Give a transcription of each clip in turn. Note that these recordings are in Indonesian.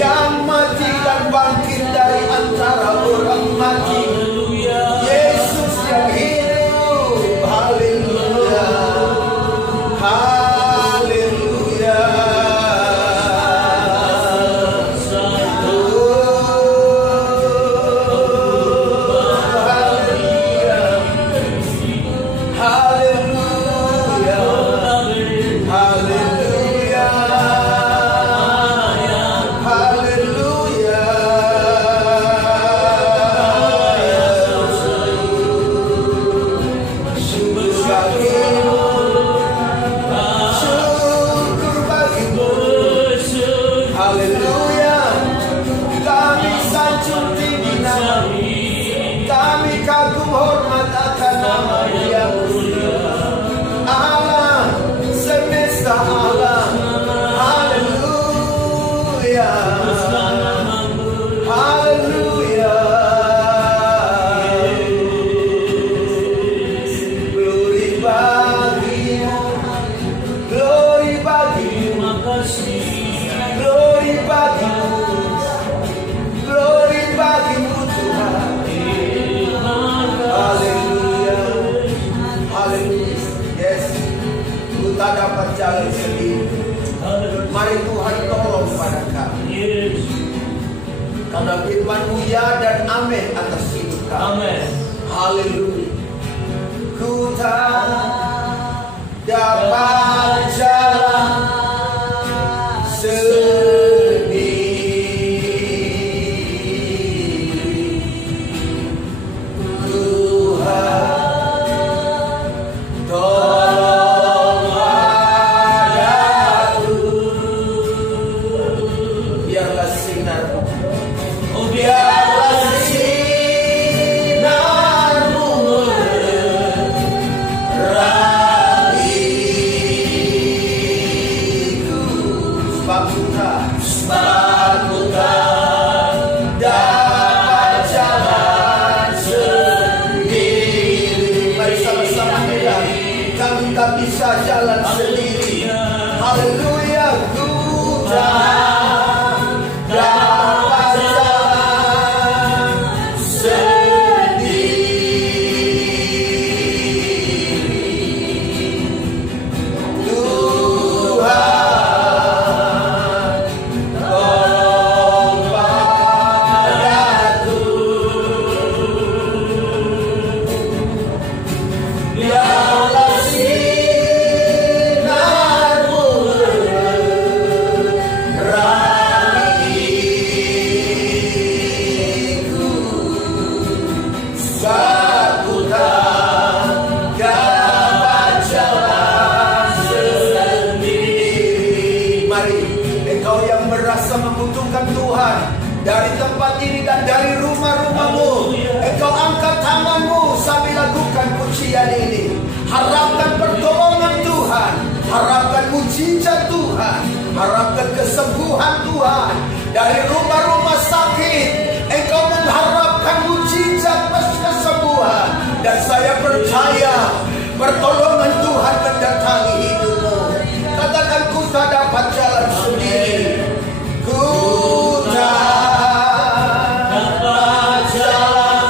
Yang mati dan bangkit dari Karena firman-Mu ya dan amin atas hidup kami. Amin. Haleluya. Ku tak dapat jalan sendiri. Tuhan, tolong padaku. Biarlah sinar, biarlah sinar-Mu menerangiku. Sebab ku tak dapat jalan sendiri. Mari sama-sama bilang, kami tak bisa jalan sendiri. Haleluya. Ku tak dapat jalan sendiri. Tuhan, tolong padaku. Biarlah sinar-Mu menerangiku. Sebab ku tak dapat jalan sendiri. Mari, engkau yang merasa membutuhkan Tuhan dari tempat ini dan dari rumah-rumahmu, engkau angkat tanganmu sambil lakukan pujian ini. Harapkan pertolongan Tuhan, harapkan mujizat Tuhan, harapkan kesembuhan Tuhan. Dari rumah-rumah sakit, engkau mengharapkan mujizat kesembuhan. Dan saya percaya pertolongan Tuhan mendatangi hidupmu. Katakan, ku tak dapat jalan sendiri. Ku tak dapat jalan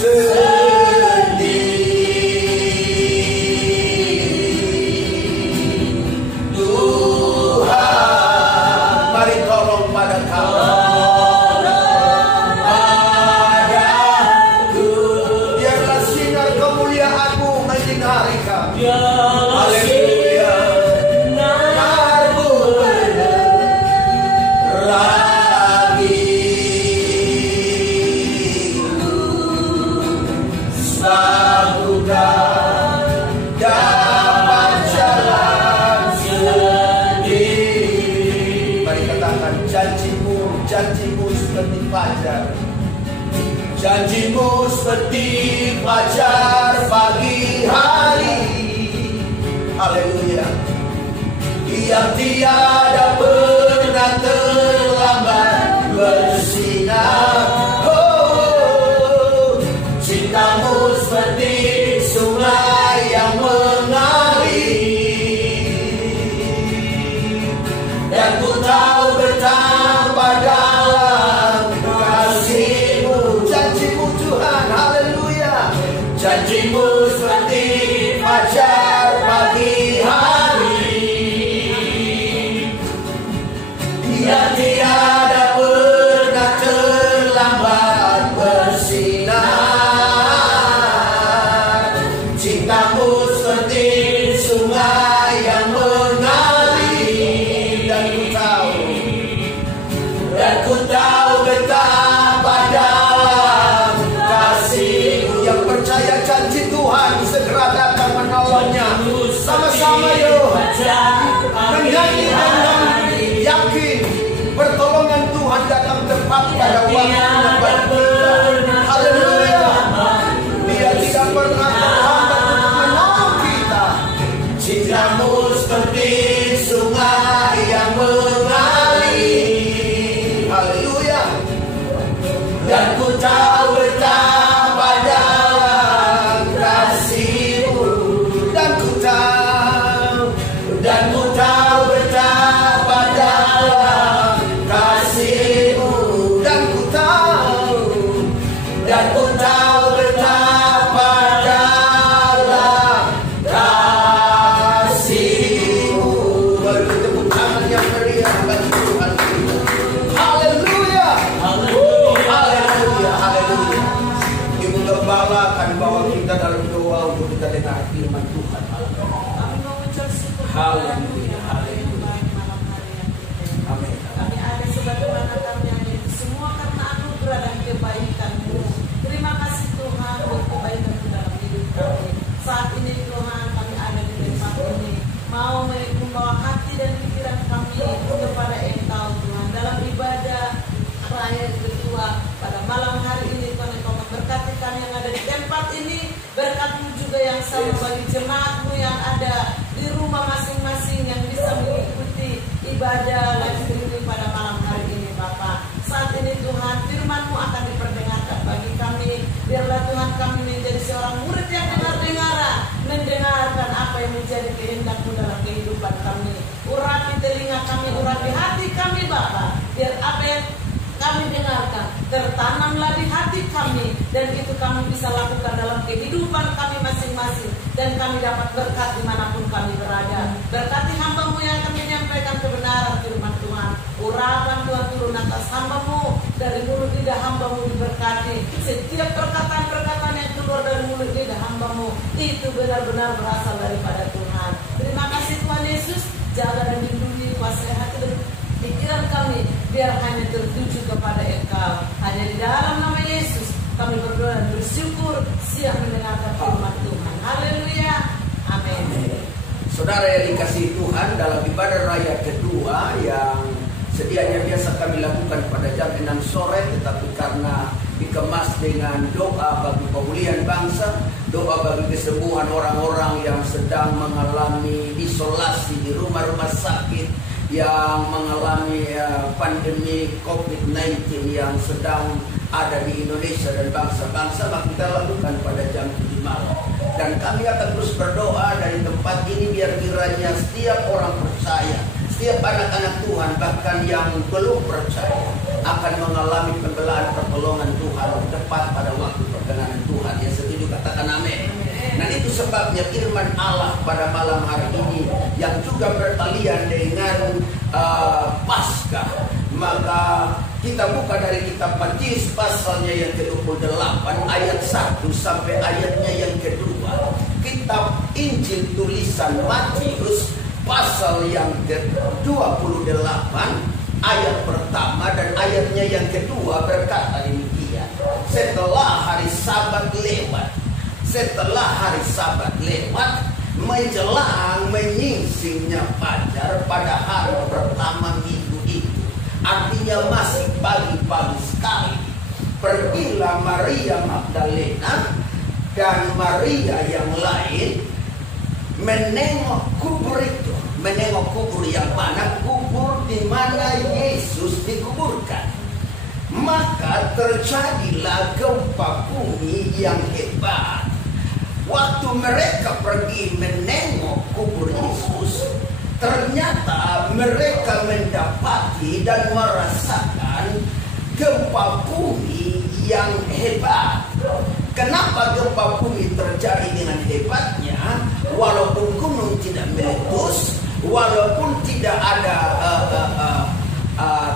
sendiri. Tuhan, mari tolong pada kami. Padaku, biarlah sinar kemuliaan-Mu menyinari kami. Haleluya. Sinar-Mu menerangiku. Sebab ku tak dapat jalan sendiri. Mari katakan, janji-Mu, janji-Mu seperti fajar. Janji-Mu seperti fajar pagi hari. Haleluya. Yang tiada pernah terlambat bersinar. Oh, cinta-Mu seperti sungai yang mengalir. Dan ku tahu betapa dalam kasih-Mu. Janji-Mu Tuhan, haleluya. Janji-Mu seperti fajar pagi hari. Yang tiada pernah terlambat bersinar. Cinta-Mu seperti sungai yang mengalir. Dan ku tahu betapa dalam kasih-Mu. Yang percaya janji Tuhan segera datang menolongnya. Sama-sama yuk menyanyi dengan yakin pertolongan Tuhan datang tepat pada waktunya bagi kita. Haleluya. Dia tidak pernah terlambat untuk menolong kita. Cinta-Mu seperti sungai yang mengalir. Haleluya. Dan ku tahu betapa dalam kasih-Mu. Dan ku tahu betapa dalam kasih-Mu. Dan ku tahu betapa dalam kasih-Mu. Beri tepuk tangan yang meriah bagi Tuhan. Haleluya. ayat kedua, pada malam hari ini Tuhan Engkau memberkati kami yang ada di tempat ini. Berkat-Mu juga yang sama bagi jemaat-Mu yang ada di rumah masing-masing yang bisa mengikuti ibadah live streaming pada malam hari ini Bapa. Saat ini Tuhan, firman-Mu akan diperdengarkan bagi kami. Biarlah Tuhan kami menjadi seorang murid yang mendengarkan apa yang menjadi kehendak-Mu dalam kehidupan kami. Urapi telinga kami, urapi hati kami Bapa. Biar apa yang kami dengarkan tertanamlah di hati kami, dan itu kami bisa lakukan dalam kehidupan kami masing-masing, dan kami dapat berkat dimanapun kami berada. Berkati hamba-Mu yang akan menyampaikan kebenaran firman Tuhan. Urapan Tuhan turun atas hamba-Mu, dari mulut lidah hamba-Mu diberkati. Setiap perkataan-perkataan yang keluar dari mulut lidah hamba-Mu itu benar-benar berasal daripada Tuhan. Terima kasih Tuhan Yesus. Jaga dan lindungi, kuasai hati dan pikiran kami, biar hanya tertuju kepada Engkau. Hanya di dalam nama Yesus kami berdoa dan bersyukur, siap mendengarkan firman Tuhan. Haleluya. Amin. Saudara yang dikasihi Tuhan, dalam ibadah raya kedua yang sedianya biasa kami lakukan pada jam 6 sore, tetapi karena dikemas dengan doa bagi pemulihan bangsa, doa bagi kesembuhan orang-orang yang sedang mengalami isolasi di rumah-rumah sakit, yang mengalami pandemi COVID-19 yang sedang ada di Indonesia dan bangsa-bangsa, maka kita lakukan pada jam 7 malam. Dan kami akan terus berdoa dari tempat ini, biar kiranya setiap orang percaya, setiap anak-anak Tuhan, bahkan yang belum percaya, akan mengalami pembelaan pertolongan Tuhan tepat pada waktu perkenanan Tuhan. Yang setuju katakan amin. Dan itu sebabnya firman Allah pada malam hari ini yang juga bertalian dengan Paskah. Maka kita buka dari kitab Matius pasalnya yang ke-28 ayat 1 sampai ayatnya yang kedua. Kitab Injil tulisan Matius pasal yang ke-28 ayat pertama dan ayatnya yang kedua berkata demikian. Setelah hari Sabat lewat, menjelang menyingsingnya fajar pada hari pertama minggu itu, artinya masih pagi-pagi sekali, pergilah Maria Magdalena dan Maria yang lain menengok kubur itu. Menengok kubur yang mana? Kubur di mana Yesus dikuburkan. Maka terjadilah gempa bumi yang hebat. Waktu mereka pergi menengok kubur Yesus, ternyata mereka mendapati dan merasakan gempa bumi yang hebat. Kenapa gempa bumi terjadi dengan hebatnya? Walaupun gunung tidak meletus, walaupun tidak ada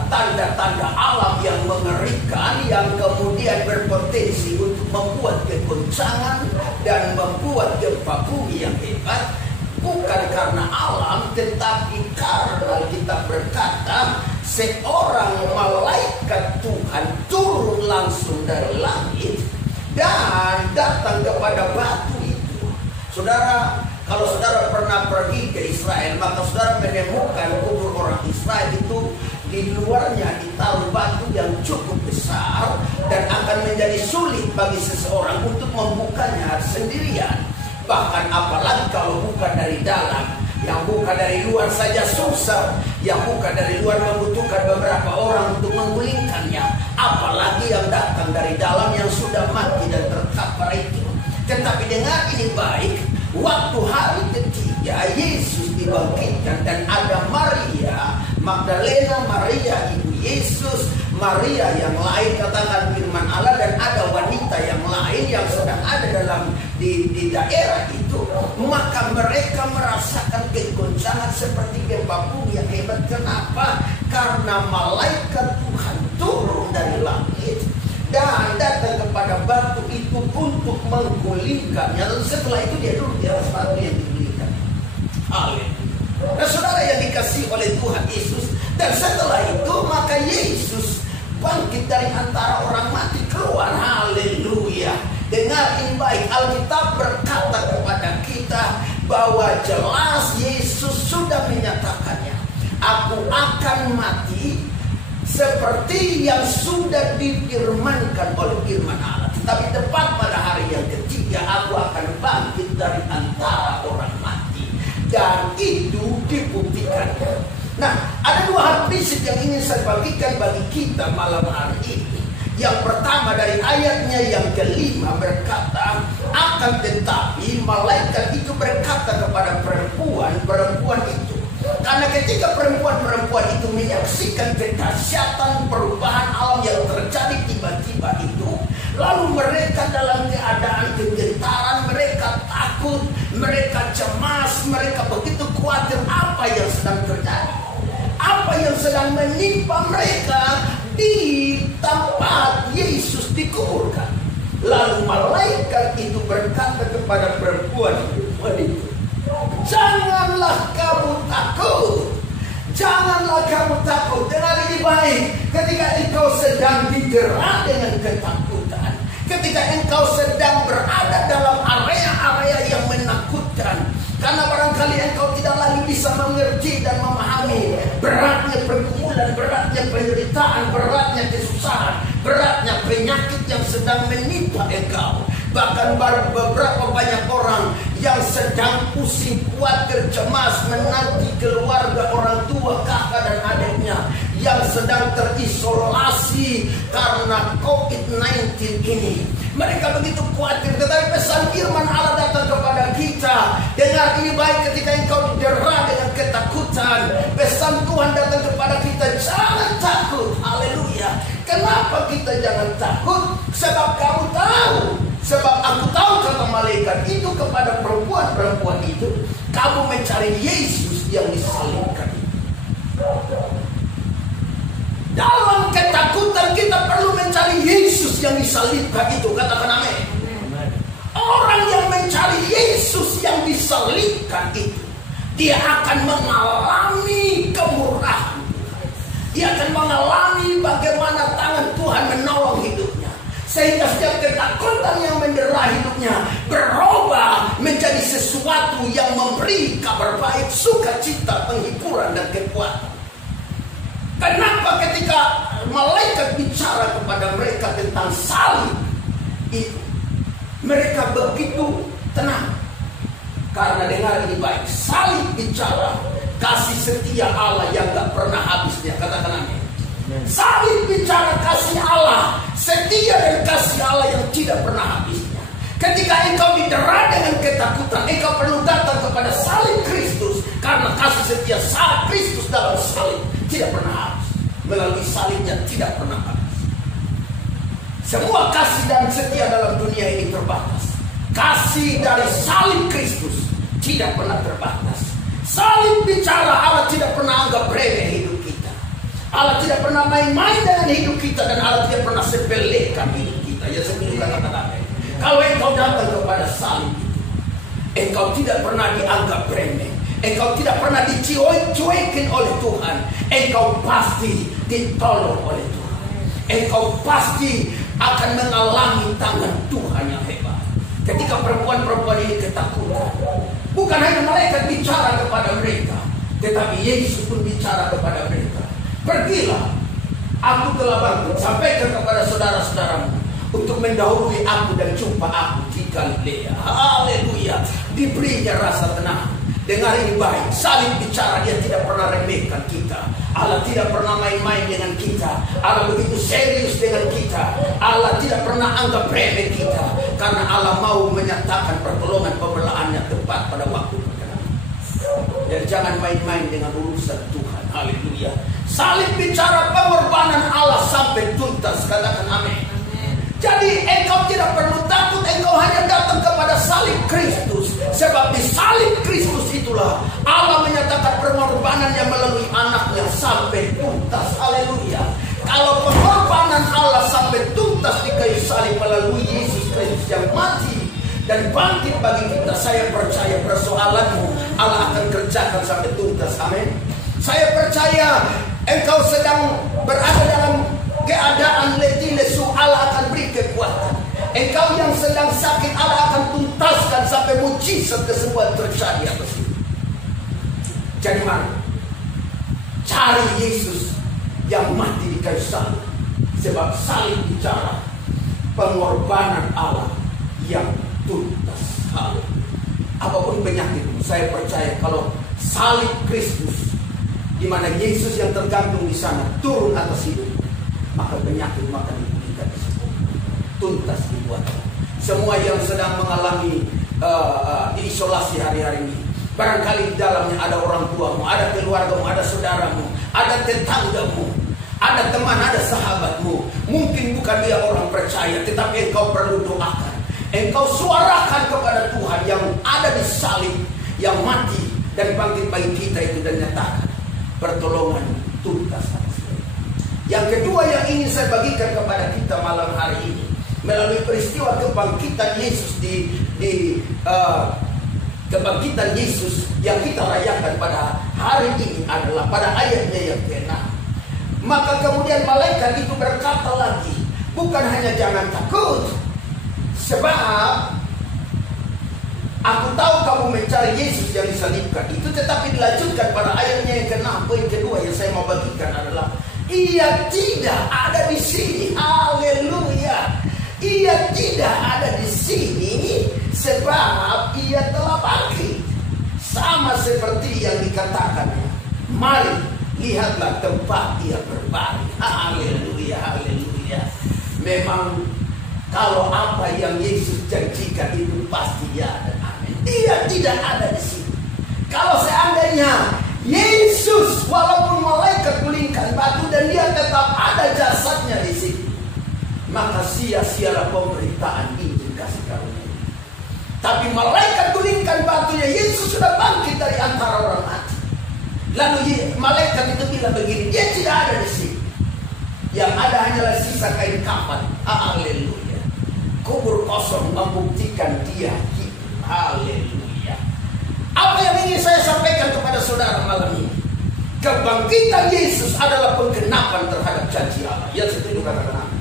tanda-tanda alam yang mengerikan, yang kemudian berpotensi untuk membuat kegoncangan dan membuat gempa bumi yang hebat, bukan karena alam, tetapi karena kita berkata seorang malaikat Tuhan turun langsung dari langit dan datang kepada batu itu. Saudara, kalau saudara pernah pergi ke Israel, maka saudara menemukan kubur orang Israel itu di luarnya ditaruh batu yang cukup besar, dan akan menjadi sulit bagi seseorang untuk membukanya sendirian. Bahkan apalagi kalau buka dari dalam, yang buka dari luar saja susah, yang buka dari luar membutuhkan beberapa orang untuk menggulingkannya, apalagi yang datang dari dalam yang sudah mati dan terkapar itu. Tetapi dengar ini baik, waktu hari ketiga Yesus dibangkitkan dan ada Maria Magdalena, Maria ibu Yesus, Maria yang lain katakan firman Allah, dan ada wanita yang lain yang sedang ada di daerah itu. Maka mereka merasakan kegoncangan seperti gempa bumi yang hebat. Kenapa? Karena malaikat Tuhan turun dari langit dan datang kepada batu itu untuk menggulingkannya. Lalu setelah itu dia duduk di atas batu yang digulingkan. Haleluya. Nah, saudara yang dikasihi oleh Tuhan Yesus, dan setelah itu maka Yesus bangkit dari antara orang mati keluar. Haleluya. Dengar ini baik, Alkitab berkata kepada kita bahwa jelas Yesus sudah menyatakannya, aku akan mati seperti yang sudah difirmankan oleh firman Allah. Tetapi tepat pada hari yang ketiga aku akan bangkit dari antara orang mati, dan itu dibuktikan. Nah, ada dua hal prinsip yang ingin saya bagikan bagi kita malam hari ini. Yang pertama dari ayatnya yang kelima berkata, akan tetapi malaikat itu berkata kepada perempuan itu. Karena ketika perempuan itu menyaksikan kedahsyatan perubahan alam yang terjadi tiba-tiba itu, lalu mereka dalam keadaan kegentaran, mereka takut, mereka cemas, mereka begitu khawatir apa yang sedang terjadi, apa yang sedang menimpa mereka di tempat Yesus dikuburkan. Lalu malaikat itu berkata kepada perempuan itu, janganlah kamu takut. Janganlah kamu takut. Dengar ini baik. Ketika engkau sedang didera dengan ketakutan, ketika engkau sedang berada dalam area-area yang menakutkan, karena barangkali engkau tidak lagi bisa mengerti dan memahami beratnya pergumulan, beratnya penderitaan, beratnya kesusahan, beratnya penyakit yang sedang menimpa engkau. Bahkan beberapa banyak orang yang sedang pusing, khawatir, cemas menanti keluarga, orang tua, kakak dan adiknya yang sedang terisolasi karena COVID-19 ini. Mereka begitu khawatir, tetapi pesan firman Allah datang kepada kita. Dengar ini baik, ketika engkau didera dengan ketakutan, pesan Tuhan datang kepada kita, jangan takut. Haleluya. Kenapa kita jangan takut? Sebab kamu tahu. Sebab aku tahu, kata malaikat itu kepada perempuan itu, kamu mencari Yesus yang disalibkan. Dalam ketakutan kita perlu mencari Yesus yang disalibkan itu. Katakan amin. Orang yang mencari Yesus yang disalibkan itu, dia akan mengalami kemurahan. Dia akan mengalami bagaimana tangan Tuhan menolong hidupnya. Sehingga setiap ketakutan yang mendera hidupnya berubah menjadi sesuatu yang memberi kabar baik, sukacita, penghiburan dan kekuatan. Kenapa ketika malaikat bicara kepada mereka tentang salib itu, mereka begitu tenang? Karena dengar ini baik, salib bicara kasih setia Allah yang gak pernah habisnya. Katakan amin. Salib bicara kasih Allah, setia dan kasih Allah yang tidak pernah habisnya. Ketika engkau didera dengan ketakutan, engkau perlu datang kepada salib Kristus, karena kasih setia saat Kristus dalam salib tidak pernah habis. Melalui salibnya tidak pernah habis. Semua kasih dan setia dalam dunia ini terbatas. Kasih dari salib Kristus tidak pernah terbatas. Salib bicara Allah tidak pernah anggap remeh hidup kita. Allah tidak pernah main-main dengan hidup kita, dan Allah tidak pernah sepelekan hidup kita. Ya, sebelum kata-kata, kalau engkau datang kepada salib itu, engkau tidak pernah dianggap remeh, engkau tidak pernah dicuekin oleh Tuhan, engkau pasti ditolong oleh Tuhan, engkau pasti akan mengalami tangan Tuhan yang hebat. Ketika perempuan-perempuan ini ketakutan, bukan hanya malaikat bicara kepada mereka, tetapi Yesus pun bicara kepada mereka. Pergilah, aku telah bangkit. Sampaikan kepada saudara-saudaramu untuk mendahului aku dan jumpa aku di Galilea. Haleluya. Diberinya rasa tenang. Dengar ini baik, salib bicara dia tidak pernah remehkan kita. Allah tidak pernah main-main dengan kita. Allah begitu serius dengan kita. Allah tidak pernah anggap remeh kita, karena Allah mau menyatakan pertolongan pembelaannya tepat pada waktu berkenan. Dan jangan main-main dengan urusan Tuhan. Haleluya. Salib bicara pengorbanan Allah sampai tuntas. Katakan amin. Jadi engkau tidak perlu takut, engkau hanya datang kepada salib Kristus. Sebab di salib Kristus itulah Allah menyatakan pengorbanannya melalui anaknya sampai tuntas. Haleluya. Kalau pengorbanan Allah sampai tuntas di kayu salib melalui Yesus Kristus yang mati dan bangkit bagi kita, saya percaya persoalanmu Allah akan kerjakan sampai tuntas. Amin. Saya percaya engkau sedang berada dalam keadaan letih lesu, Allah akan beri kekuatan. Engkau yang sedang sakit, Allah akan tuntaskan sampai mujizat kesembuhan terjadi atas itu. Jadi mari cari Yesus yang mati di kayu salib. Sebab salib bicara pengorbanan Allah yang tuntas. Apapun penyakitmu, saya percaya kalau salib Kristus, di mana Yesus yang tergantung di sana turun atas hidup, maka penyakit maka dipulihkan disembuhkan, tuntas dibuat. Semua yang sedang mengalami isolasi hari-hari ini, barangkali di dalamnya ada orang tuamu, ada keluargamu, ada saudaramu, ada tetanggamu, ada teman, ada sahabatmu. Mungkin bukan dia orang percaya, tetapi engkau perlu doakan. Engkau suarakan kepada Tuhan yang ada di salib, yang mati dan bangkit bagi kita itu, dan nyatakan pertolongan tuntas atas kita. Yang kedua yang ingin saya bagikan kepada kita malam hari ini, melalui peristiwa kebangkitan Yesus kebangkitan Yesus yang kita rayakan pada hari ini adalah pada ayatnya yang ke-6. Maka kemudian malaikat itu berkata lagi, bukan hanya jangan takut, sebab aku tahu kamu mencari Yesus yang disalibkan itu, tetapi dilanjutkan pada ayatnya yang ke-6. Poin kedua yang saya mau bagikan adalah ia tidak ada di sini. Haleluya. Ia tidak ada di sini sebab ia telah bangkit. Sama seperti yang dikatakannya, mari lihatlah tempat ia berbaring. Haleluya, haleluya. Memang kalau apa yang Yesus janjikan itu pasti ya dan amin. Dia tidak ada di sini. Kalau seandainya Yesus walaupun malaikat gulingkan batu dan dia tetap ada jasadnya di sini, maka sia-sialah pemberitaan Injil kasih karunia. Tapi malaikat gulingkan batunya, Yesus sudah bangkit dari antara orang mati. Lalu malaikat itu bilang begini, dia tidak ada di sini. Yang ada hanyalah sisa kain kafan. Haleluya. Kubur kosong membuktikan dia hidup. Haleluya. Apa yang ingin saya sampaikan kepada saudara malam ini? Kebangkitan Yesus adalah penggenapan terhadap janji Allah. Ya, setuju katakan amin.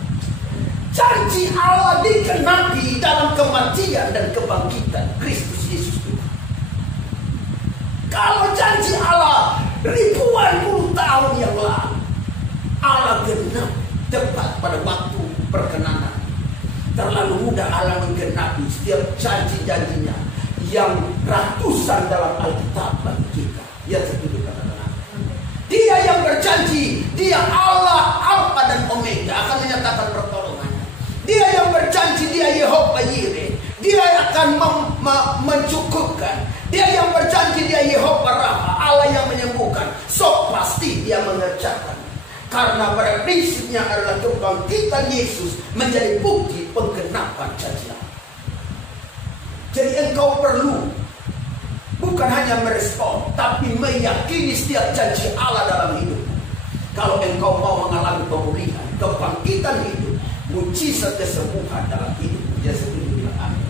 Janji Allah dikenapi dalam kematian dan kebangkitan Kristus Yesus itu. Kalau janji Allah ribuan puluh tahun yang lalu, Allah genap tepat pada waktu perkenanan. Terlalu mudah Allah menggenapi setiap janji-janjinya yang ratusan dalam Alkitab bagi kita. Ya, setuju katakan. Dia yang berjanji, dia Allah Alfa dan Omega, akan menyatakan pertolongannya. Dia yang berjanji, dia Yehova Yireh, dia akan mencukupkan. Dia yang berjanji, dia Yehova Rafa, Allah yang menyembuhkan. So pasti dia mengerjakan. Karena pada prinsipnya adalah kebangkitan Yesus menjadi bukti penggenapan janji Allah. Jadi engkau perlu bukan hanya merespon, tapi meyakini setiap janji Allah dalam hidup. Kalau engkau mau mengalami pemulihan, kebangkitan hidup, mujizat kesembuhan dalam hidup, dia sendiri bilang amin.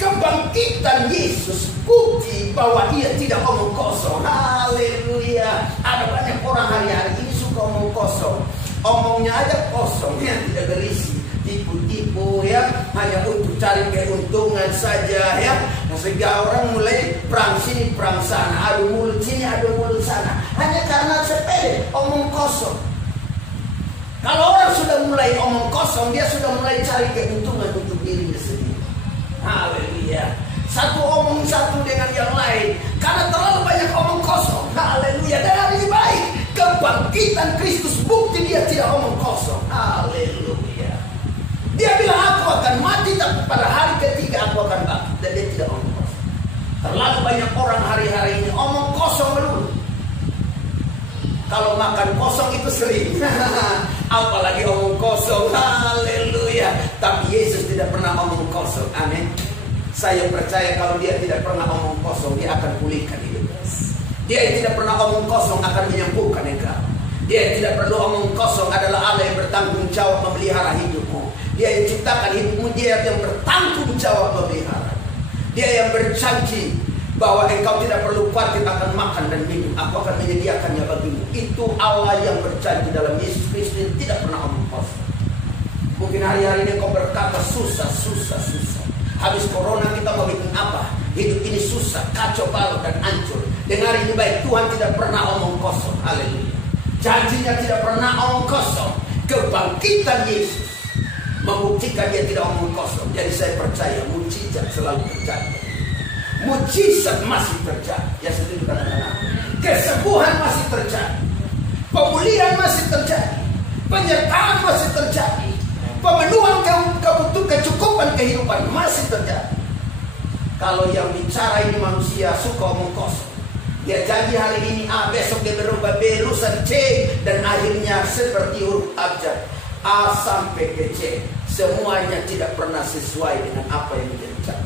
Kebangkitan Yesus bukti bahwa ia tidak omong kosong. Haleluya. Ada banyak orang hari-hari ini suka omong kosong. Omongnya aja kosong, ya tidak berisi. Tipu-tipu ya, hanya untuk cari keuntungan saja ya. Sehingga orang mulai perang sini perang sana, adu mulut sini adu mulut sana, hanya karena sepele omong kosong. Kalau orang sudah mulai omong kosong, dia sudah mulai cari keuntungan untuk dirinya sendiri. Haleluya. Satu omong satu dengan yang lain, karena terlalu banyak omong kosong. Haleluya. Dan hari ini baik, kebangkitan Kristus bukti dia tidak omong kosong. Haleluya. Dia bilang aku akan mati, tapi pada hari ketiga aku akan bangkit. Dan dia tidak omong kosong. Terlalu banyak orang hari-hari ini omong kosong melulu. Kalau makan kosong itu sering. Apalagi omong kosong. Haleluya. Tapi Yesus tidak pernah omong kosong. Amin. Saya percaya kalau dia tidak pernah omong kosong, dia akan pulihkan hidup. Dia yang tidak pernah omong kosong akan menyembuhkan engkau. Dia yang tidak perlu omong kosong adalah Allah yang bertanggung jawab memelihara hidupmu. Dia yang ciptakan hidupmu, dia yang bertanggung jawab memelihara. Dia yang berjanji bahwa engkau tidak perlu khawatir akan makan dan minum, aku akan menyediakannya bagimu. Itu Allah yang berjanji dalam Yesus Kristus, tidak pernah omong kosong. Mungkin hari-hari ini kau berkata susah. Habis corona kita mau bikin apa? Hidup ini susah, kacau balau dan hancur. Dengar ini baik, Tuhan tidak pernah omong kosong. Haleluya. Janjinya tidak pernah omong kosong. Kebangkitan Yesus membuktikan dia tidak omong kosong. Jadi saya percaya mujizat selalu terjadi. Mujizat masih terjadi. Ya setuju katakan. Kesembuhan masih terjadi. Pemulihan masih terjadi. Penyertaan masih terjadi. Pemenuhan kebutuhan kecukupan kehidupan masih terjadi. Kalau yang bicara ini manusia suka omong kosong. Dia janji hari ini A, besok dia berubah B, lusa C, dan akhirnya seperti huruf abjad A sampai ke C. Semuanya tidak pernah sesuai dengan apa yang dia bicara.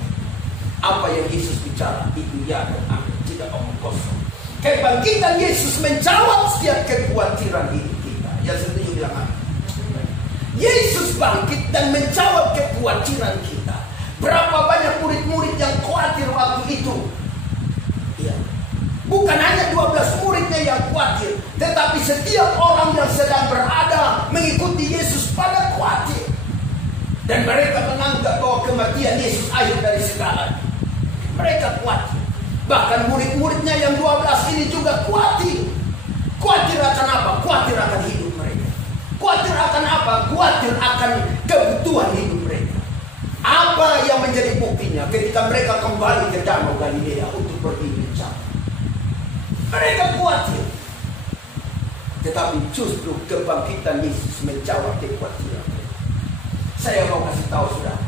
Apa yang Yesus bicara itu ya dan amin, tidak omong kosong. Kebangkitan Yesus menjawab setiap kekhawatiran hidup kita. Yang setuju bilang amin. Yesus bangkit dan menjawab kekhawatiran kita. Berapa banyak murid-murid yang khawatir waktu itu? Ya. Bukan hanya 12 muridnya yang khawatir, tetapi setiap orang yang sedang berada mengikuti Yesus pada khawatir. Dan mereka menganggap bahwa kematian Yesus akhir dari segalanya. Mereka khawatir. Bahkan murid-muridnya yang 12 ini juga khawatir. Khawatir akan apa? Khawatir akan hidup mereka. Khawatir akan apa? Khawatir akan kebutuhan hidup mereka. Apa yang menjadi buktinya ketika mereka kembali ke Danau Galilea untuk pergi mencari? Mereka khawatir. Tetapi justru kebangkitan Yesus menjawab kekhawatiran mereka. Saya mau kasih tahu saudara,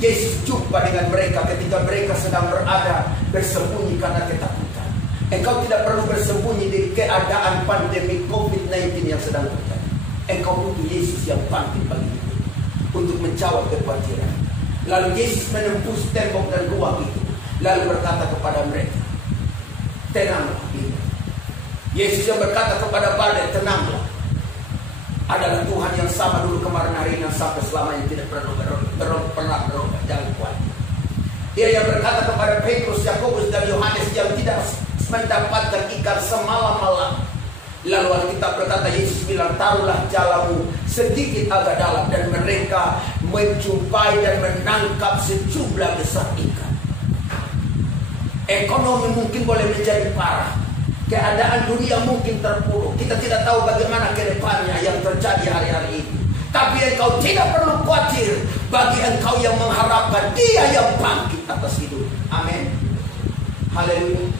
Yesus jumpa dengan mereka ketika mereka sedang berada bersembunyi karena ketakutan. Engkau tidak perlu bersembunyi di keadaan pandemi COVID-19 yang sedang terjadi. Engkau butuh Yesus yang bangkit bagi hidup untuk menjawab kekhawatiran. Lalu Yesus menembus tembok dan ruang itu, lalu berkata kepada mereka, tenanglah. Yesus yang berkata kepada badai, tenanglah, adalah Tuhan yang sama dulu, kemarin, hari ini, sampai selamanya, tidak pernah berubah. Jangan khawatir. Dia yang berkata kepada Petrus, Yakobus dan Yohanes yang tidak mendapatkan ikan semalam-malam. Lalu Alkitab berkata, Yesus bilang, taruhlah jalamu sedikit agak dalam, dan mereka menjumpai dan menangkap sejumlah besar ikan. Ekonomi mungkin boleh menjadi parah. Keadaan dunia mungkin terpuruk. Kita tidak tahu bagaimana ke depannya yang terjadi hari-hari ini. Tapi engkau tidak perlu khawatir bagi engkau yang mengharapkan Dia yang bangkit atas hidup. Amin. Haleluya.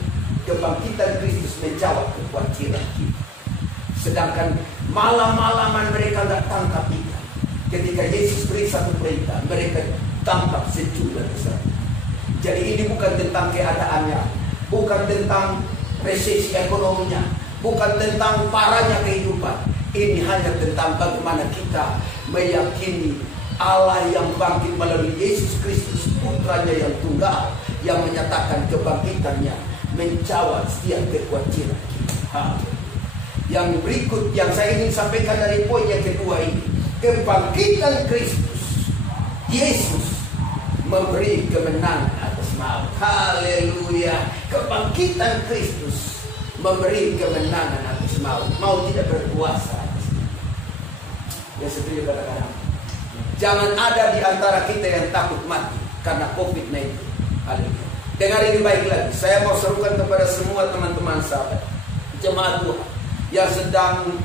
Kebangkitan Kristus menjawab kekhawatiran kita. Sedangkan malam-malaman mereka tidak tangkap ikan. Ketika Yesus beri satu perintah, mereka tangkap sejumlah besar. Jadi ini bukan tentang keadaannya, bukan tentang resesi ekonominya, bukan tentang parahnya kehidupan. Ini hanya tentang bagaimana kita meyakini Allah yang bangkit melalui Yesus Kristus, putranya yang tunggal, yang menyatakan kebangkitannya menjawab setiap kekhawatiran kita. Yang berikut yang saya ingin sampaikan dari poin yang kedua ini, kebangkitan Kristus, Yesus memberi kemenangan atas maut. Haleluya. Kebangkitan Kristus memberi kemenangan atas maut. Maut tidak berkuasa atas kita. Ya seperti kata-kata, jangan ada di antara kita yang takut mati karena COVID-19. Haleluya. Dengar ini baik lagi. Saya mau serukan kepada semua teman-teman sahabat, jemaat Tuhan yang sedang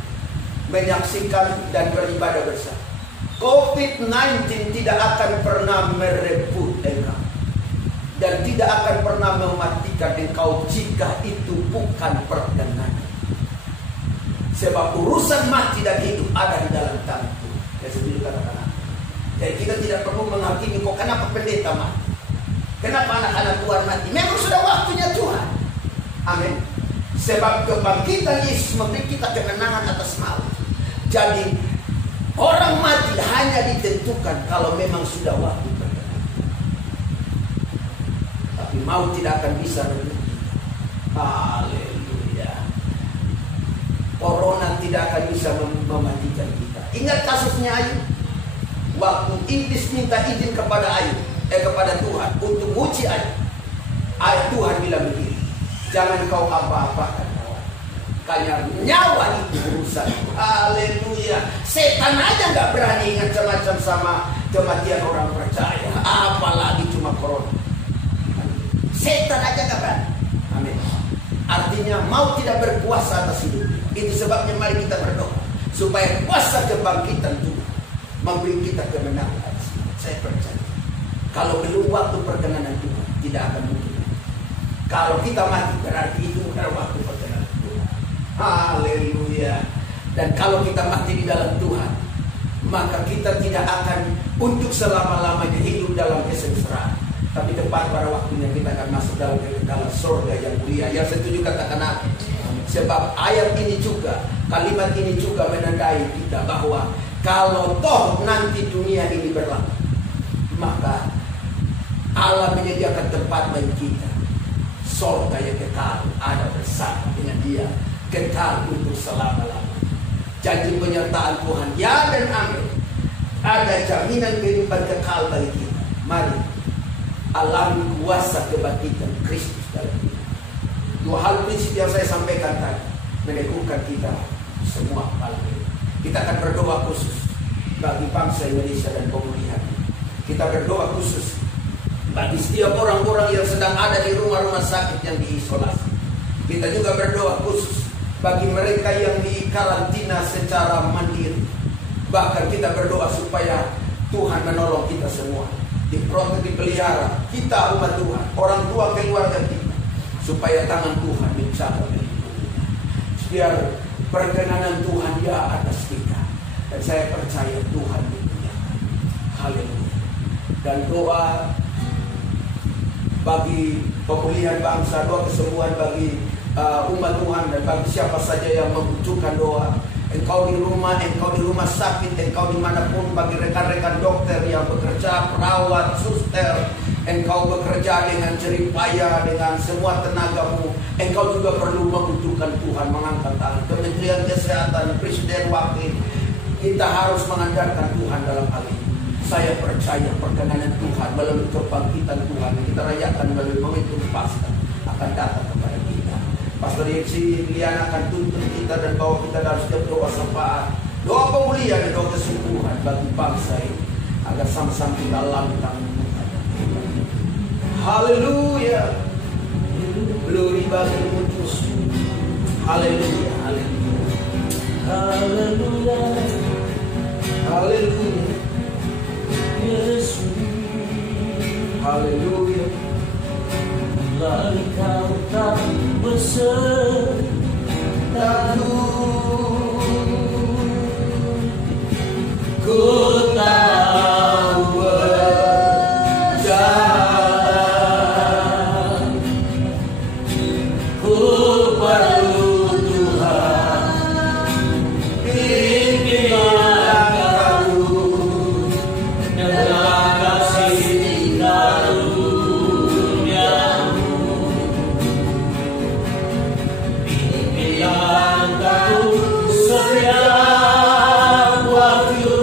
menyaksikan dan beribadah bersama. COVID-19 tidak akan pernah merebut engkau dan tidak akan pernah mematikan engkau jika itu bukan perkenan. Sebab urusan mati dan hidup ada di dalam tangan Tuhan. Ya seperti kata-kata. Jadi kita tidak perlu menghakimi kok kenapa pendeta mati, kenapa anak-anak Tuhan mati. Memang sudah waktunya Tuhan. Amin. Sebab kebangkitan Yesus memberi kita kemenangan atas maut. Jadi orang mati hanya ditentukan kalau memang sudah waktu berkenan. Tapi maut tidak akan bisa merebut kita. Haleluya. Corona tidak akan bisa mematikan kita. Ingat kasusnya Ayub. Waktu iblis minta izin kepada Ayub, kepada Tuhan untuk uji Ayub. Tuhan bilang begini, jangan kau apa-apakan kawan, karena nyawa itu urusan. Haleluya. Setan aja nggak berani macam-macam sama kematian orang percaya, apalagi cuma corona. Setan aja nggak berani. Amin. Artinya mau tidak berkuasa atas hidup kita. Itu sebabnya mari kita berdoa supaya kuasa kebangkitan Tuhan memberi kita kemenangan. Saya percaya kalau belum waktu perkenanan Tuhan tidak akan mungkin. Kalau kita mati berarti itu bukan waktu perkenanan Tuhan. Haleluya. Dan kalau kita mati di dalam Tuhan, maka kita tidak akan untuk selama-lamanya hidup dalam kesengsaraan. Tapi tepat pada waktunya kita akan masuk dalam kekekalan surga yang mulia. Yang setuju katakan amin. Sebab ayat ini juga, kalimat ini juga menandai kita bahwa kalau toh nanti dunia ini berlalu, maka Allah menyediakan tempat bagi kita. Surga yang kekal ada bersama dengan Dia, kekal untuk selama-lamanya. Janji penyertaan Tuhan, ya dan amin. Ada jaminan kehidupan kekal bagi kita. Mari alami kuasa kebangkitan Kristus dalam kita. Dua hal prinsip yang saya sampaikan tadi meneguhkan kita semua malam ini. Kita akan berdoa khusus bagi bangsa Indonesia dan pemulihan. Kita berdoa khusus bagi setiap orang-orang yang sedang ada di rumah-rumah sakit yang diisolasi. Kita juga berdoa khusus bagi mereka yang dikarantina secara mandiri. Bahkan kita berdoa supaya Tuhan menolong kita semua, diprotek, dipelihara kita umat Tuhan, orang tua keluarga kita, supaya tangan Tuhan mencapai hidup kita. Biar perkenanan Tuhan di atas kita. Dan saya percaya Tuhan dimuliakan. Haleluya. Dan doa bagi pemulihan bangsa, doa kesembuhan bagi umat Tuhan dan bagi siapa saja yang membutuhkan doa. Engkau di rumah sakit, engkau dimanapun, bagi rekan-rekan dokter yang bekerja, perawat, suster, engkau bekerja dengan jerih payah, dengan semua tenagamu, engkau juga perlu membutuhkan Tuhan, mengangkat tangan. Kementerian Kesehatan, Presiden, Wakil, kita harus mengandalkan Tuhan dalam hal ini. Saya percaya perkenanan Tuhan melalui kebangkitan Tuhan yang kita rayakan melalui momentum Paskah akan datang kepada kita. Pastor Yeksi Liana akan tuntun kita dan bawa kita dalam setiap doa syafaat, doa pemulihan dan doa kesembuhan bagi bangsa ini, agar sama-sama kita alami tangan Tuhan. Haleluya. Glory bagi Yesus. Haleluya. Haleluya. Haleluya. Haleluya. Yesus. Haleluya. Lalu kau tak bersertaku, ku tahu berjalan, ku perlu Tuhan, pimpinlah aku dengan kasih karunia-Mu. Pimpinlah aku setiap waktu,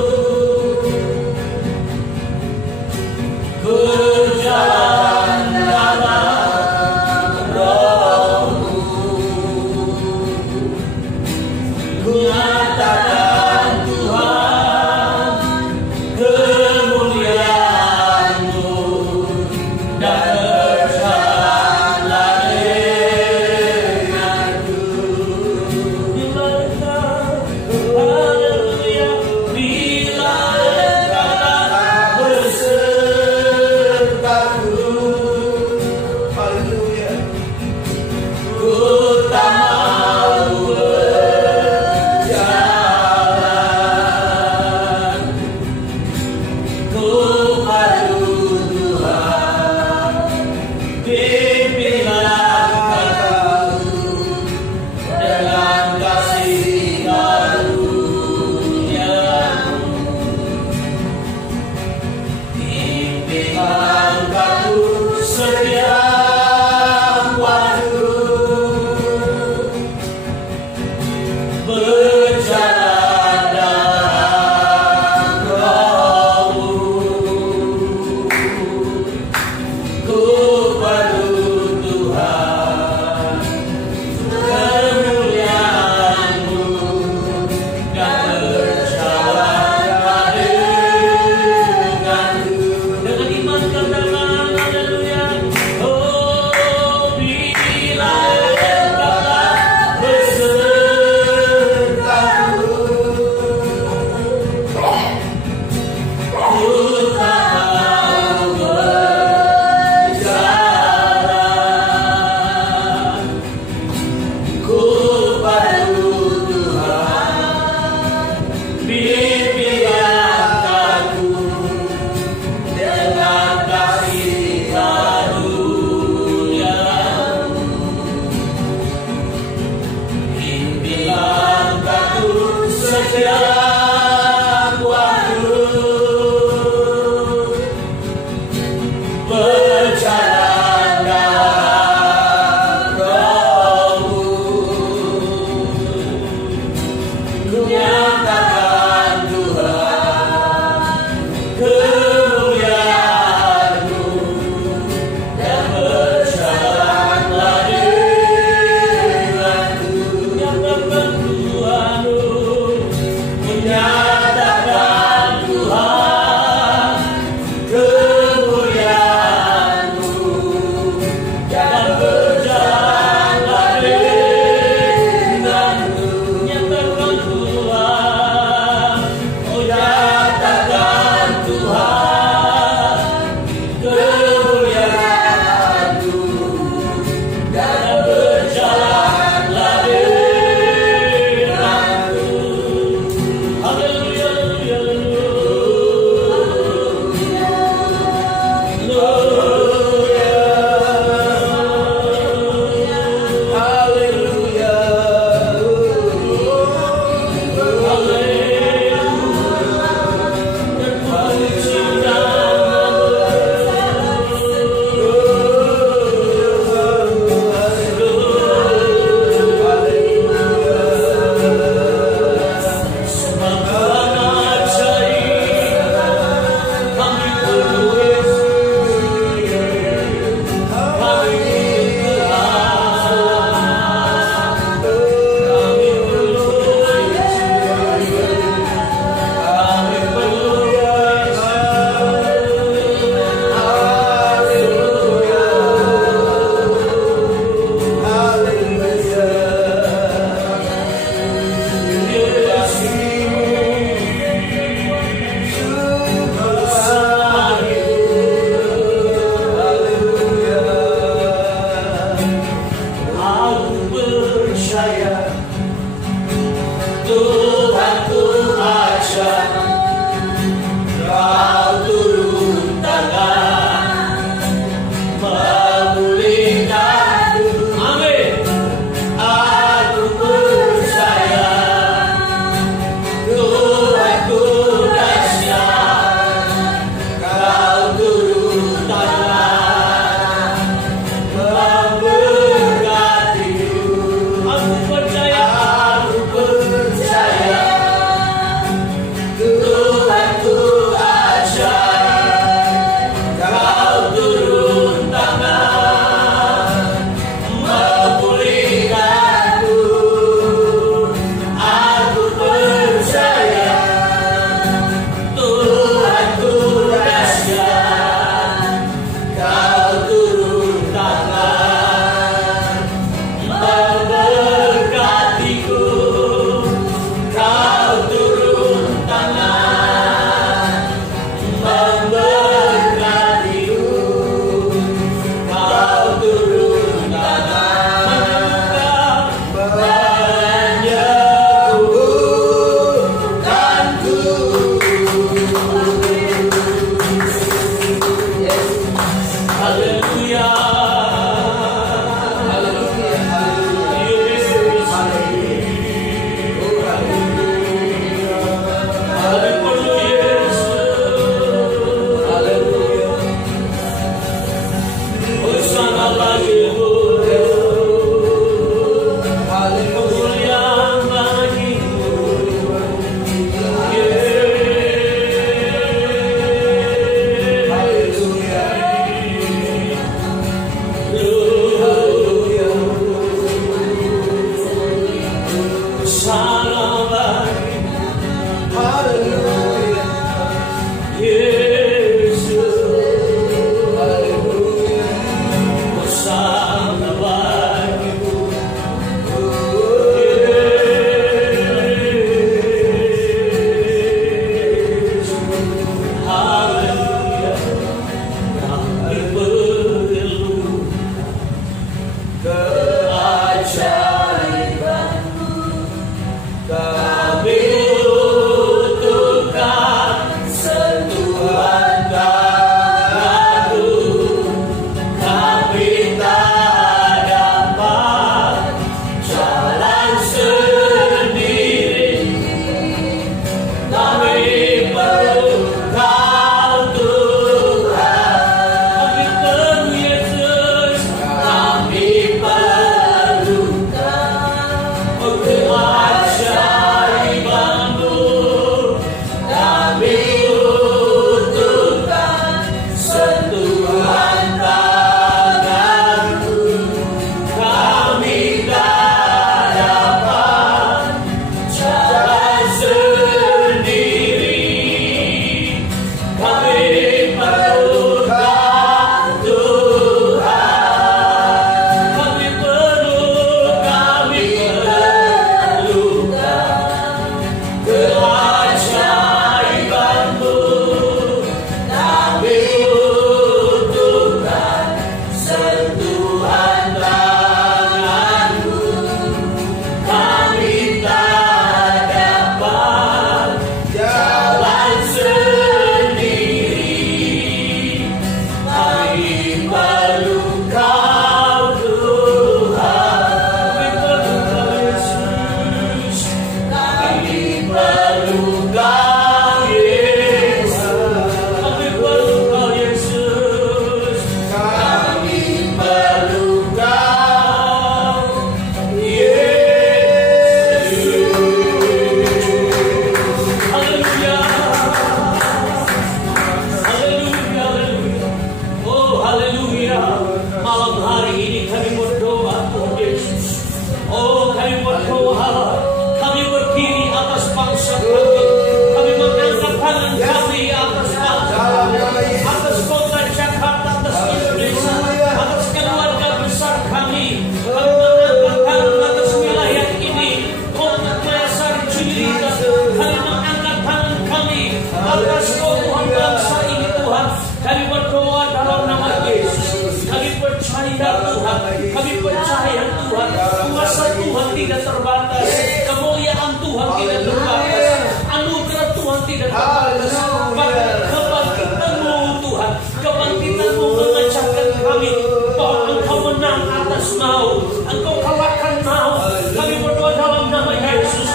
terbatas Tuhan bangsa ini Tuhan. Kami berdoa dalam nama Yesus. Kami percaya Tuhan. Kami percaya Tuhan. Kuasa Tuhan tidak terbatas. Kemuliaan Tuhan tidak terbatas. Anugerah Tuhan tidak terbatas. Bahkan kebangkitan-Mu Tuhan. Kebangkitan-Mu mengajarkan kami bahwa Engkau menang atas maut. Engkau kalahkan maut. Kami berdoa dalam nama Yesus.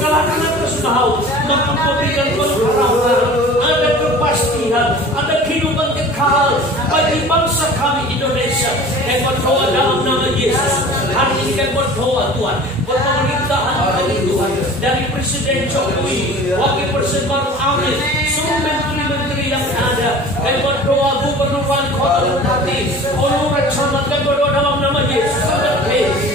Kalahkan atas maut. Maka Engkau berikan pengharapan. Ada kepastian. Ada kehidupan kekal bagi bangsa kami Indonesia. Kami berdoa dalam nama Yesus. Hari ini kami berdoa Tuhan buat pemerintahan kami Tuhan. Dari Presiden Jokowi, Wakil Presiden Maruf Amin, seluruh menteri-menteri yang ada. Kami berdoa Gubernur Wali Kota Bupati, Lurah Camat. Kami berdoa dalam nama Yesus.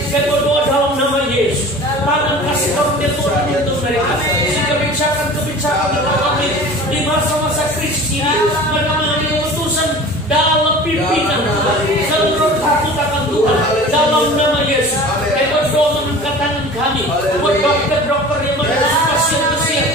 Kami berdoa dalam nama Yesus. Tangan kasih karunia Tuhan untuk mereka. Si kebijakan-kebijakan mengalami di masa-masa krisis ini, mereka mengambil keputusan dalam pimpinan Tuhan, seluruh takut akan Tuhan dalam nama Yesus. Kami berdoa mengangkat tangan kami buat dokter-dokter yang menangani pasien-pasien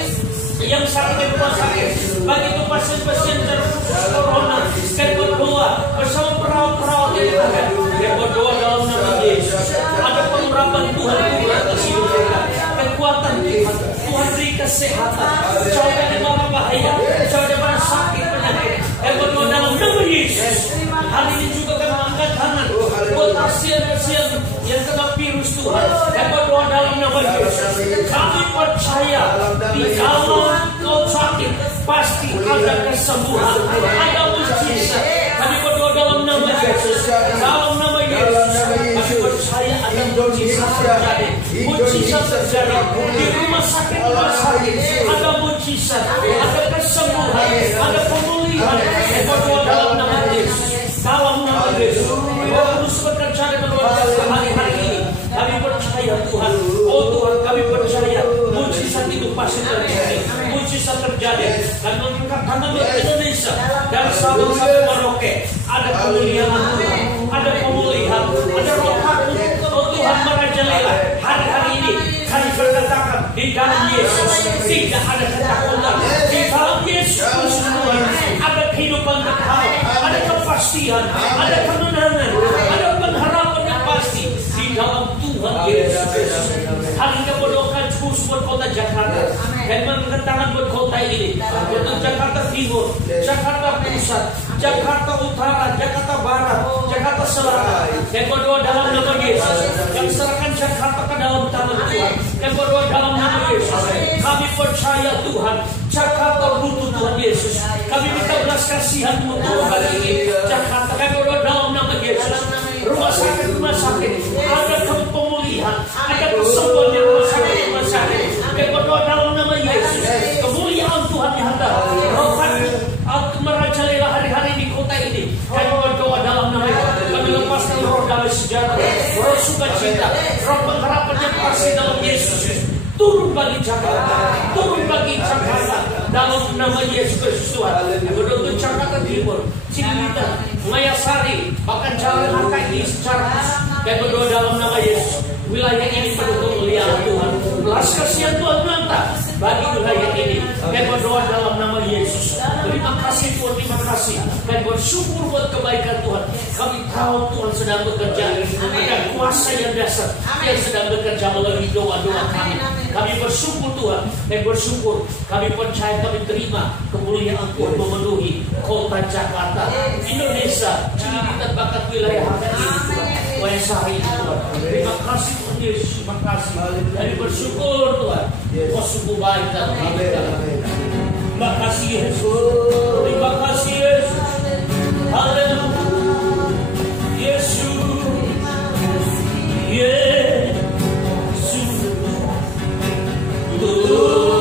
yang sakit di rumah sakit, bagi itu pasien-pasien terkhusus corona. Kami berdoa bersama perawat-perawat yang ada. Kami berdoa dalam nama Yesus. Ada pengurapan Tuhan atas hidup mereka, kekuatan Tuhan. Tuhan beri kesehatan, jauh dari mara bahaya, jauh dari mara sakit penyakit. Kami berdoa dalam nama Yesus. Hari ini juga kami angkat tangan buat pasien-pasien yang kena virus Tuhan. Kami berdoa dalam nama Yesus. Kami percaya di dalam kau sakit pasti ada kesembuhan, ada mujizat. Kami berdoa dalam nama Yesus. Dalam nama Yesus kami percaya ada mujizat terjadi. Mujizat terjadi di rumah sakit ada mujizat, ada kesembuhan, ada pemulihan. Kami berdoa dalam nama Yesus. Dalam nama Yesus, Roh Kudus bekerja dengan luar biasa hari-hari ini. Kami percaya Tuhan, oh Tuhan kami percaya mujizat itu pasti terjadi. Mujizat terjadi dan mengangkat tangan Indonesia dan Sabang sampai Merauke. Ada kemuliaan Tuhan, ada pemulihan, ada roh takut. Oh Tuhan merajalela hari-hari ini. Kami berkatakan di dalam Yesus tidak ada ketakutan. Di dalam Yesus Tuhan ada kehidupan kekal, ada kepastian, ada kemenangan, ada pengharapan yang pasti di dalam Tuhan Yesus. Hari ini berdoakan khusus buat kota Jakarta dan mengangkat tangan buat kota ini, untuk Jakarta Timur, Jakarta Pusat, Jakarta Utara, Jakarta Barat, Jakarta Selatan. Dan berdoa dalam nama Yesus. Kami serahkan Jakarta ke dalam tangan Tuhan. Dan berdoa dalam nama Yesus. Kami percaya Tuhan, Jakarta butuh Tuhan Yesus. Kami minta belas kasihan untuk hari ini Jakarta. Kami berdoa dalam nama Yesus. Rumah sakit ada pemulihan, ada kesembuhan di rumah sakit. Kami berdoa dalam nama Yesus. Kemuliaan Tuhan nyata. Roh merajalela hari-hari di kota ini. Kami berdoa dalam nama Yesus. Kami lepaskan roh damai sejahtera, roh sukacita, roh pengharapan yang pasti dalam Yesus. Turun bagi Jakarta, turun bagi Jakarta dalam nama Yesus Kristus Tuhan. Berdoa untuk Jakarta Timur, Cililitan, Mayasari, bahkan Jalan HKI secara khusus. Dan berdoa dalam nama Yesus. Wilayah ini penuh kemuliaan Tuhan. Belas kasihan Tuhan nyata bagi wilayah ini. Dan berdoa dalam nama Yesus. Terima kasih Tuhan, terima kasih. Dan bersyukur buat kebaikan Tuhan. Kami tahu Tuhan sedang bekerja. Ada kuasa yang dasar yang sedang bekerja melalui doa-doa kami. Kami bersyukur Tuhan. Dan bersyukur kami percaya, kami terima kemuliaan Tuhan memenuhi kota Jakarta, Indonesia, Cililitan, bahkan wilayah HKI Tuhan. Mayasari Tuhan. Terima kasih Tuhan Yesus. Terima kasih. Kami bersyukur Tuhan. Kau sungguh baik dalam hidup kami. Terima kasih Yesus. Terima kasih Yesus. Haleluya. Yesus. Yesus. Tuhan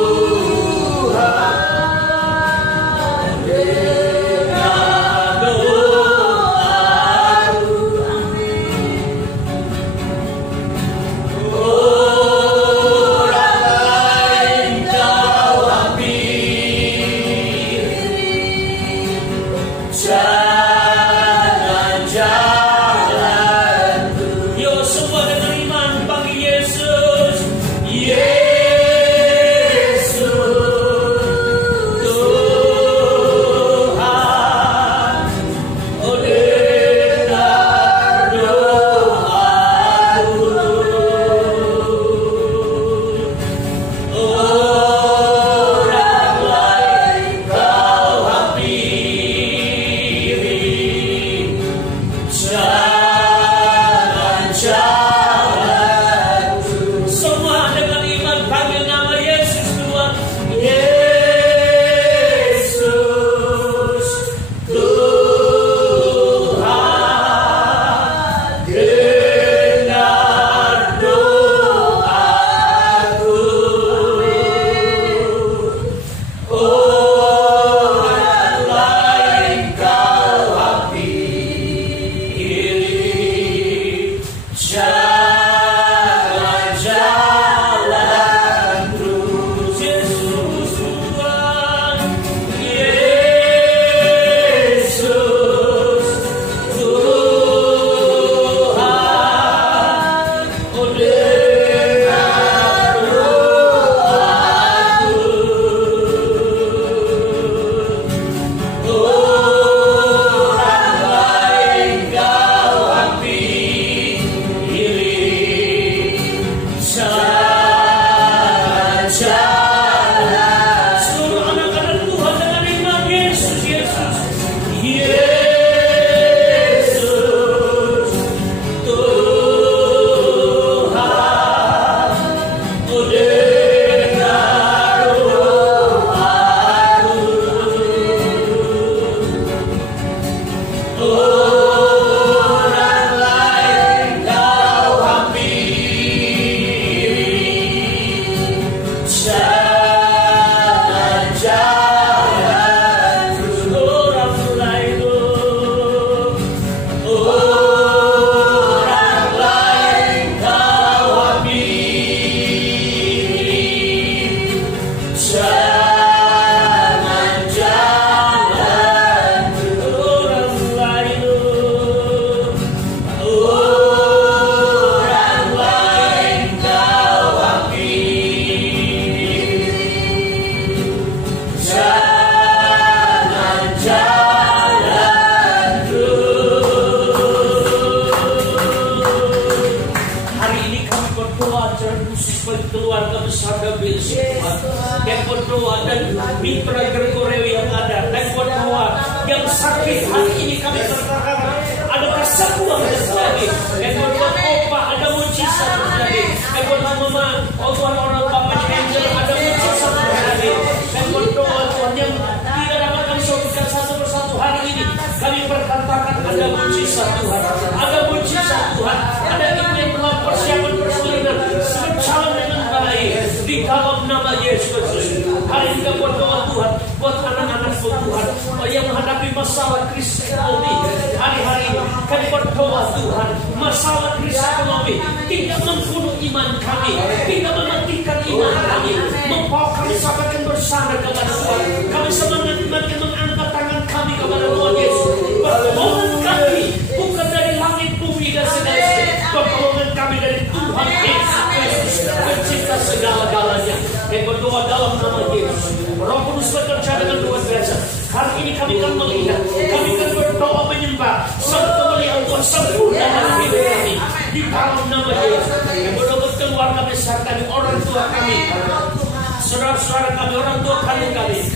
Oh Tuhan, orang Bapak Angel ada mujizat hari. Dan berdoa Tuhan yang tidak dapat kami sebutkan satu persatu hari ini. Kami berkatakan ada mujizat Tuhan. Ada mujizat Tuhan. Ada ibu yang telah persiapan persalinan berjalan dengan baik di dalam nama Yesus. Hari ini kami berdoa Tuhan buat anak-anak Tuhan yang menghadapi masalah krisis ekonomi hari-hari ini. Kami berdoa Tuhan, masalah krisis ekonomi tidak membunuh iman kami, tidak mematikan iman kami, membawa kami sampaikan bersandar kepada Tuhan. Kami semangat makin mengangkat tangan kami kepada Tuhan Yesus. Pertolongan kami bukan dari langit bumi dan segala, pertolongan kami dari Tuhan Yesus Kristus, pencipta segala-galanya. Kami berdoa dalam nama Yesus. Roh Kudus bekerja dengan luar biasa. Hari ini kami akan melihat, kami akan berdoa menyembah satu kemuliaan Tuhan sempurna dalam hidup kami. Di dalam nama Yesus. Kami berdoa keluarga besar kami, orang tua kami, saudara-saudara kami, orang tua kami,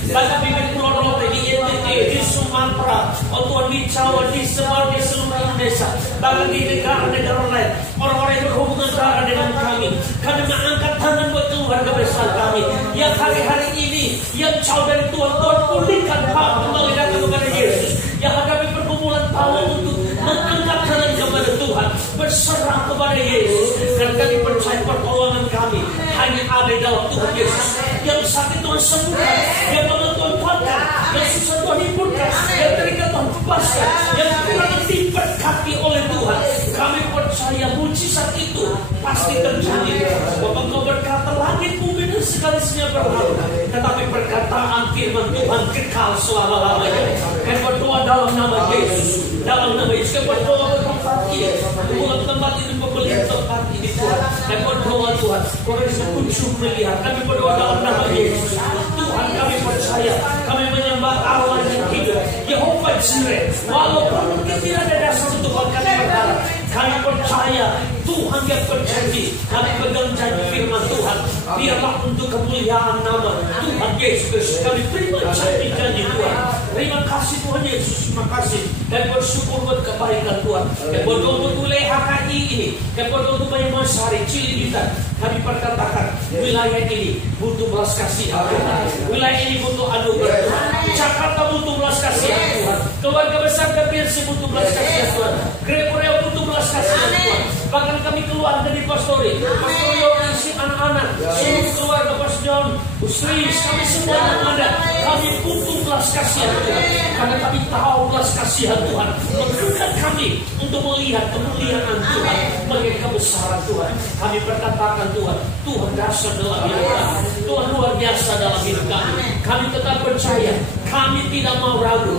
bahkan bibit Pulau Rote, di NTT, di Sumatera, oh Tuhan, di Jawa, di Semarang, di seluruh Indonesia, bahkan di negara-negara lain, orang-orang yang berhubungan darah dengan kami. Kami mengangkat tangan buat keluarga besar kami yang hari-hari ini yang jauh dari Tuhan. Tuhan pulihkan Pak kembali datang kepada Yesus, yang hadapi pergumulan tahu untuk mengangkat tangan kepada Tuhan, berserah kepada Yesus. Dan kami percaya pertolongan kami hanya ada dalam Tuhan Yesus. Yang sakit Tuhan sembuhkan, yang lemah Tuhan kuatkan, yang susah Tuhan himpunkan, yang terikat Tuhan bebaskan, yang kurang diberkati oleh Tuhan. Kami percaya mujizat itu pasti terjadi. Bapak Engkau berkata langit bumi dan segala isinya berlalu, tetapi perkataan firman Tuhan kekal selama-lamanya. Kami berdoa dalam nama Yesus, dalam nama Yesus. Kami berdoa untuk tempat ini, bukan tempat ini, pembelian tempat ini Tuhan. Kami berdoa Tuhan, Korea kunjung melihat. Kami berdoa dalam nama Yesus. Tuhan, kami percaya, kami menyembah Allah yang hidup, Yehova Jireh. Walaupun mungkin tidak ada dasar untuk kami berharap, kami percaya Tuhan yang berjanji. Kami pegang janji firman Tuhan, biarlah untuk kemuliaan nama Tuhan Yesus. Kami terima janji Tuhan. Terima kasih Tuhan Yesus, terima kasih. Dan bersyukur buat kebaikan Tuhan. Dan berdoa untuk wilayah HKI ini, dan berdoa untuk Banyumasari, Cililitan. Kami perkatakan wilayah ini butuh belas kasihan Tuhan. Wilayah ini butuh anugerah Tuhan. Jakarta butuh belas kasihan Tuhan. Keluarga besar Kepirsi butuh belas kasihan Tuhan. Gregorio butuh belas kasihan Tuhan. Bahkan kami keluar dari Pastori, Pastori isi anak-anak, seluruh keluarga Pastor John, Usri, kami semua yang ada, kami butuh belas kasihan Tuhan. Karena kami tahu belas kasihan Tuhan menguatkan kami untuk melihat kemuliaan Tuhan, melihat kebesaran Tuhan. Kami berkatakan Tuhan, Tuhan dasar dalam hidup kami, Tuhan luar biasa dalam hidup kami. Kami tetap percaya, kami tidak mau ragu.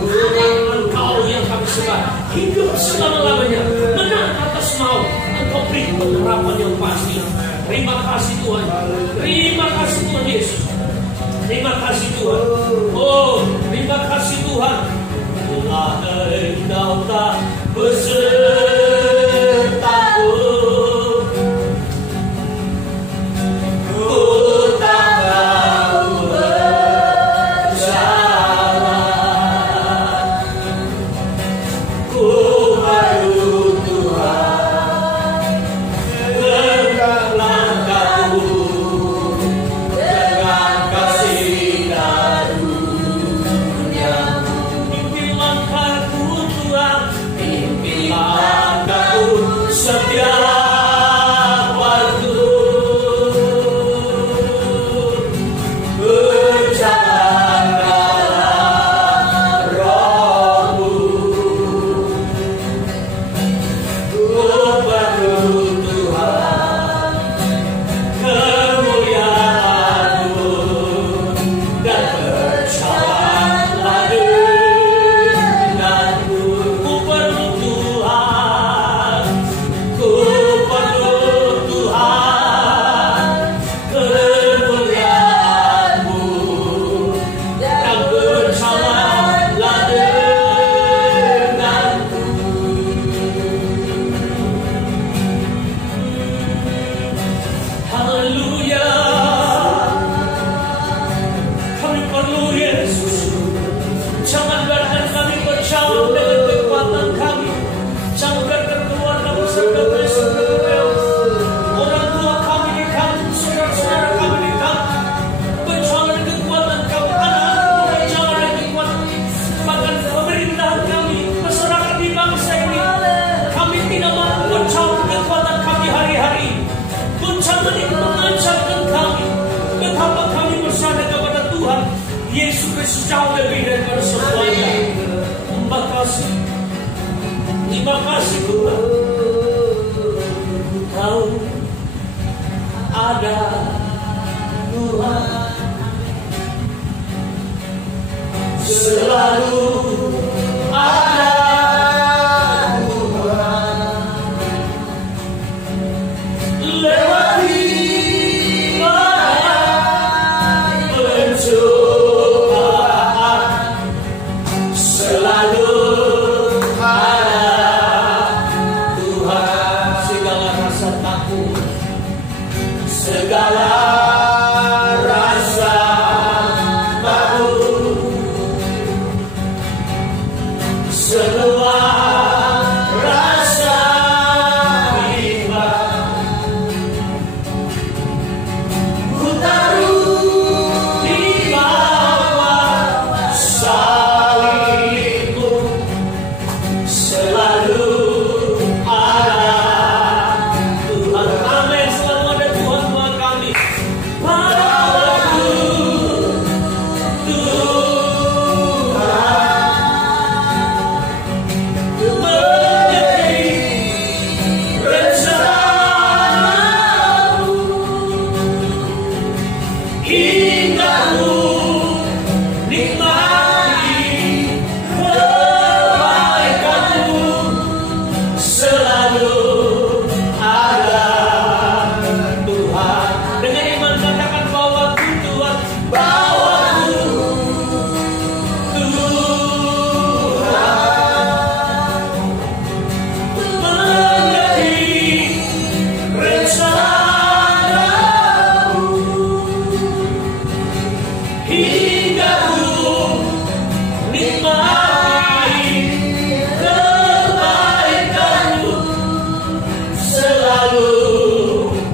Engkau yang kami sembah, hidup selama-lamanya, menang atas maut. Engkau beri pengharapan yang pasti. Terima kasih Tuhan. Terima kasih Tuhan Yesus. Terima kasih Tuhan. Oh, terima kasih Tuhan. Telah Engkau tak besertaku. Dengan kasih daru dunia selalu ada Tuhan. Lewati pencobaan selalu ada Tuhan. Segala rasa takut, segala rasa malu, semua rasa bimbang, ku taruh di bawah salibmu. Selalu ada Tuhan. Amin. Selalu ada Tuhan buat kami. Padaku Tuhan menjadi rencanamu, hingga ku nikmati kebaikanmu. Selalu ada Tuhan. Dengan iman katakan bahwa Tuhan, bahwa Tuhan menjadi rencanamu, hingga ku nikmati kebaikanmu. Selalu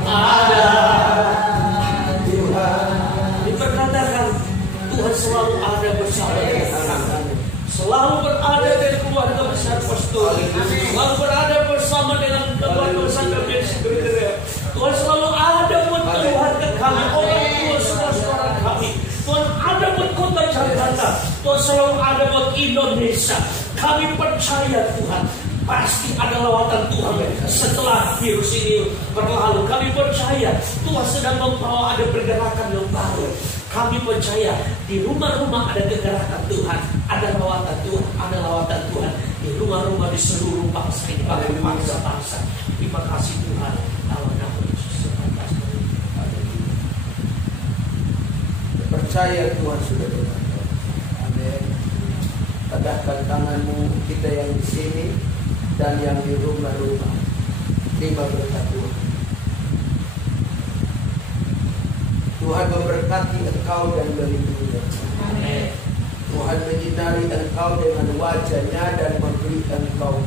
ada Tuhan. Diperkatakan Tuhan selalu ada bersama dengan anak-anak, selalu berada dengan keluarga besar pastor, selalu berada bersama dengan keluarga besar gereja. Tuhan selalu ada buat keluarga kami, orang tua saudara-saudara kami. Tuhan ada buat kota Jakarta. Tuhan selalu ada buat Indonesia. Kami percaya Tuhan, pasti ada lawatan Tuhan setelah virus ini berlalu. Kami percaya Tuhan sedang membawa ada pergerakan yang baru. Kami percaya di rumah-rumah ada kegerakan Tuhan, ada lawatan Tuhan, ada lawatan Tuhan di rumah-rumah di seluruh bangsa ini, bahkan bangsa-bangsa. Terima kasih Tuhan. Dalam nama Yesus. Percaya Tuhan sudah berkata. Amin. Tegakkan tanganmu, kita yang di sini dan yang di rumah-rumah. Terima berkat Tuhan. Tuhan memberkati engkau dan melindungi engkau. Amin. Tuhan menyinari engkau dengan wajah-Nya dan memberi engkau